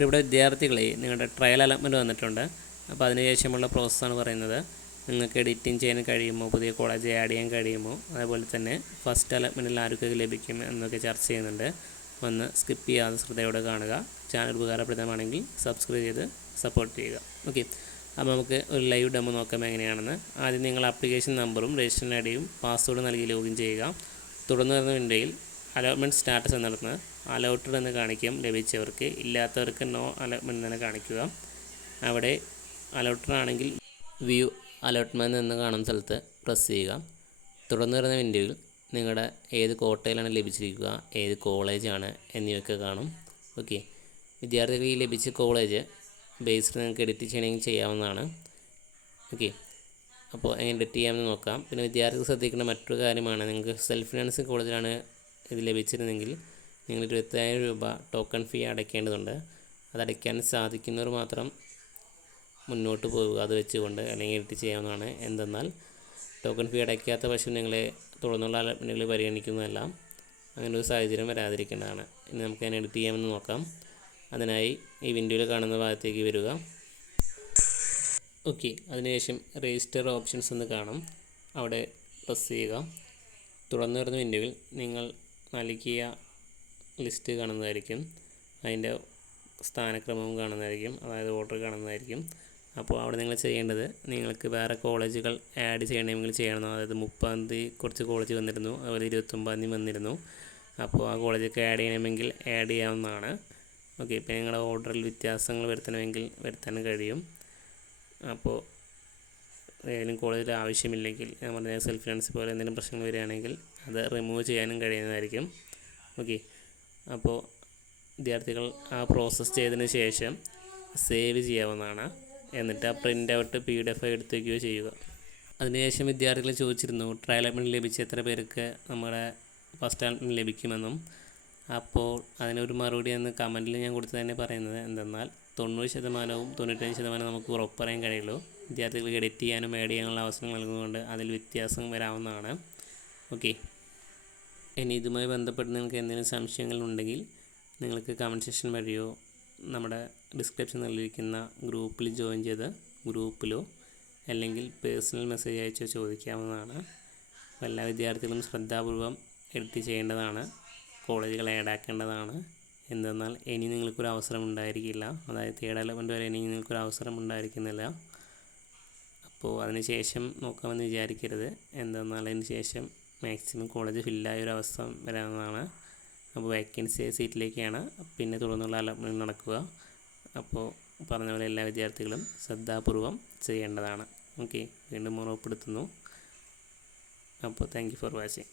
അപ്പോൾ ഇവിടെ വിദ്യാർത്ഥികളെ നിങ്ങളുടെ ട്രയൽ അലോട്ട്മെൻറ്റ് വന്നിട്ടുണ്ട്. അപ്പോൾ അതിനുശേഷമുള്ള പ്രോസസ്സാണ് പറയുന്നത്. നിങ്ങൾക്ക് എഡിറ്റിംഗ് ചെയ്യാൻ കഴിയുമോ, പുതിയ കോളേജ് ആഡ് ചെയ്യാൻ കഴിയുമോ, അതേപോലെ തന്നെ ഫസ്റ്റ് അലോട്ട്മെൻറ്റിൽ ആർക്കൊക്കെ ലഭിക്കും എന്നൊക്കെ ചർച്ച ചെയ്യുന്നുണ്ട്. ഒന്ന് സ്കിപ്പ് ചെയ്യാതെ ശ്രദ്ധയോടെ കാണുക. ചാനൽ ഉപകാരപ്രദമാണെങ്കിൽ സബ്സ്ക്രൈബ് ചെയ്ത് സപ്പോർട്ട് ചെയ്യുക. ഓക്കെ, അപ്പോൾ നമുക്ക് ഒരു ലൈവ് ഡെമോ നോക്കാം എങ്ങനെയാണെന്ന്. ആദ്യം നിങ്ങൾ ആപ്ലിക്കേഷൻ നമ്പറും രജിസ്ട്രേഷൻ ഐഡിയും പാസ്വേഡ് നൽകി ലോഗിൻ ചെയ്യുക. തുടർന്ന് വരുന്ന വിൻഡോയിൽ അലോട്ട്മെൻറ്റ് സ്റ്റാറ്റസ് എന്നിടത്ത് അലോട്ടഡ് എന്ന് കാണിക്കും ലഭിച്ചവർക്ക്, ഇല്ലാത്തവർക്ക് നോ അലോട്ട്മെൻറ്റ് എന്ന് കാണിക്കുക. അവിടെ അലോട്ടഡ് ആണെങ്കിൽ വ്യൂ അലോട്ട്മെൻറ്റ് എന്ന് കാണുന്ന സ്ഥലത്ത് പ്രസ് ചെയ്യുക. തുടർന്ന് വരുന്ന വിൻഡോയിൽ നിങ്ങളുടെ ഏത് കോട്ടയിലാണ് ലഭിച്ചിരിക്കുക, ഏത് കോളേജാണ് എന്നിവയൊക്കെ കാണും. ഓക്കെ, വിദ്യാർത്ഥികൾക്ക് ഈ ലഭിച്ച കോളേജ് ബേസ്ഡ് നിങ്ങൾക്ക് എഡിറ്റ് ചെയ്യണമെങ്കിൽ ചെയ്യാവുന്നതാണ്. ഓക്കെ, അപ്പോൾ എങ്ങനെ എഡിറ്റ് ചെയ്യാമെന്ന് നോക്കാം. പിന്നെ വിദ്യാർത്ഥികൾ ശ്രദ്ധിക്കേണ്ട മറ്റൊരു കാര്യമാണ്, നിങ്ങൾക്ക് സെൽഫ് ഫിനാൻസിങ് കോളേജിലാണ് ഇത് ലഭിച്ചിരുന്നെങ്കിൽ നിങ്ങൾ 25,000 രൂപ ടോക്കൺ ഫീ അടയ്ക്കേണ്ടതുണ്ട്. അതടയ്ക്കാൻ സാധിക്കുന്നവർ മാത്രം മുന്നോട്ട് പോവുക അത് വെച്ചുകൊണ്ട്, അല്ലെങ്കിൽ എഡിറ്റ് ചെയ്യാവുന്നതാണ്. എന്തെന്നാൽ ടോക്കൺ ഫീ അടയ്ക്കാത്ത പക്ഷം നിങ്ങളെ തുടർന്നുള്ള അലോട്ട്മെൻറ്റുകൾ പരിഗണിക്കുന്നതല്ല. അങ്ങനെ ഒരു സാഹചര്യം വരാതിരിക്കേണ്ടതാണ്. ഇനി നമുക്ക് അതിനെ എഡിറ്റ് ചെയ്യാമെന്ന് നോക്കാം. അതിനായി ഈ വിൻഡോയിൽ കാണുന്ന ഭാഗത്തേക്ക് വരിക. ഓക്കെ, അതിനുശേഷം രജിസ്റ്റർ ഓപ്ഷൻസ് എന്ന് കാണും, അവിടെ പ്രസ് ചെയ്യുക. തുടർന്ന് വരുന്ന വിൻഡോയിൽ നിങ്ങൾ നൽകിയ ലിസ്റ്റ് കാണുന്നതായിരിക്കും, അതിൻ്റെ സ്ഥാനക്രമവും കാണുന്നതായിരിക്കും, അതായത് ഓർഡർ കാണുന്നതായിരിക്കും. അപ്പോൾ അവിടെ നിങ്ങൾ ചെയ്യേണ്ടത്, നിങ്ങൾക്ക് വേറെ കോളേജുകൾ ആഡ് ചെയ്യണമെങ്കിൽ ചെയ്യണം. അതായത് 30-ാം തീയതി കുറച്ച് കോളേജ് വന്നിരുന്നു, അതുപോലെ 29-ാം തീയതി വന്നിരുന്നു. അപ്പോൾ ആ കോളേജൊക്കെ ആഡ് ചെയ്യണമെങ്കിൽ ആഡ് ചെയ്യാവുന്നതാണ്. ഓക്കെ, ഇപ്പോൾ നിങ്ങളുടെ ഓർഡറിൽ വ്യത്യാസങ്ങൾ വരുത്തണമെങ്കിൽ വരുത്താൻ കഴിയും. അപ്പോൾ ഏതെങ്കിലും കോളേജിൽ ആവശ്യമില്ലെങ്കിൽ, ഞാൻ പറഞ്ഞ സെൽഫ് ഫിനാൻസ് പോലെ എന്തെങ്കിലും പ്രശ്നങ്ങൾ വരികയാണെങ്കിൽ അത് റിമൂവ് ചെയ്യാനും കഴിയുന്നതായിരിക്കും. ഓക്കെ, അപ്പോൾ വിദ്യാർത്ഥികൾ ആ പ്രോസസ്സ് ചെയ്തതിന് ശേഷം സേവ് ചെയ്യാവുന്നതാണ്. എന്നിട്ട് ആ പ്രിൻ്റ് ഔട്ട് PDF എടുത്ത് വയ്ക്കുകയോ ചെയ്യുക. അതിനുശേഷം വിദ്യാർത്ഥികൾ ചോദിച്ചിരുന്നു ട്രയൽ അലോട്ട്മെൻറ്റ് ലഭിച്ച എത്ര പേർക്ക് നമ്മുടെ ഫസ്റ്റ് അലോട്ട്മെൻറ്റ് ലഭിക്കുമെന്നും. അപ്പോൾ അതിനൊരു മറുപടി എന്ന് കമൻറ്റിൽ ഞാൻ കൊടുത്ത് തന്നെ പറയുന്നത് എന്തെന്നാൽ 90%-വും 95% നമുക്ക് ഉറപ്പ് പറയാൻ കഴിയുള്ളൂ. വിദ്യാർത്ഥികൾക്ക് എഡിറ്റ് ചെയ്യാനും ആഡ് ചെയ്യാനുള്ള അവസരം നൽകുന്നതുകൊണ്ട് അതിൽ വ്യത്യാസം വരാവുന്നതാണ്. ഓക്കെ, ഇനി ഇതുമായി ബന്ധപ്പെട്ട് നിങ്ങൾക്ക് എന്തെങ്കിലും സംശയങ്ങളുണ്ടെങ്കിൽ നിങ്ങൾക്ക് കമൻറ്റ് സെക്ഷൻ വഴിയോ നമ്മുടെ ഡിസ്ക്രിപ്ഷൻ നൽകിയിരിക്കുന്ന ഗ്രൂപ്പിൽ ജോയിൻ ചെയ്ത് ഗ്രൂപ്പിലോ അല്ലെങ്കിൽ പേഴ്സണൽ മെസ്സേജ് അയച്ചോ ചോദിക്കാവുന്നതാണ്. അപ്പോൾ എല്ലാ വിദ്യാർത്ഥികളും ശ്രദ്ധാപൂർവം എഡിറ്റ് ചെയ്യേണ്ടതാണ്, കോളേജുകൾ ആഡാക്കേണ്ടതാണ്. എന്തെന്നാൽ ഇനി നിങ്ങൾക്കൊരു അവസരം ഉണ്ടായിരിക്കില്ല, അതായത് തേർഡ് അലോട്ട്മെൻറ്റ് വരെ ഇനി നിങ്ങൾക്കൊരു അവസരം ഉണ്ടായിരിക്കുന്നില്ല. അപ്പോൾ അതിന് ശേഷം നോക്കാമെന്ന് വിചാരിക്കരുത്. എന്തെന്നാൽ അതിന് ശേഷം മാക്സിമം കോളേജ് ഫില്ലായ ഒരു അവസ്ഥ വരാവുന്നതാണ്. അപ്പോൾ വേക്കൻസി സീറ്റിലേക്കാണ് പിന്നെ തുടർന്നുള്ള അലോട്ട്മെൻറ്റ് നടക്കുക. അപ്പോൾ പറഞ്ഞ പോലെ എല്ലാ വിദ്യാർത്ഥികളും ശ്രദ്ധാപൂർവം ചെയ്യേണ്ടതാണ്. ഓക്കെ, വീണ്ടും ഓർമ്മപ്പെടുത്തുന്നു. അപ്പോൾ താങ്ക് യു ഫോർ വാച്ചിങ്.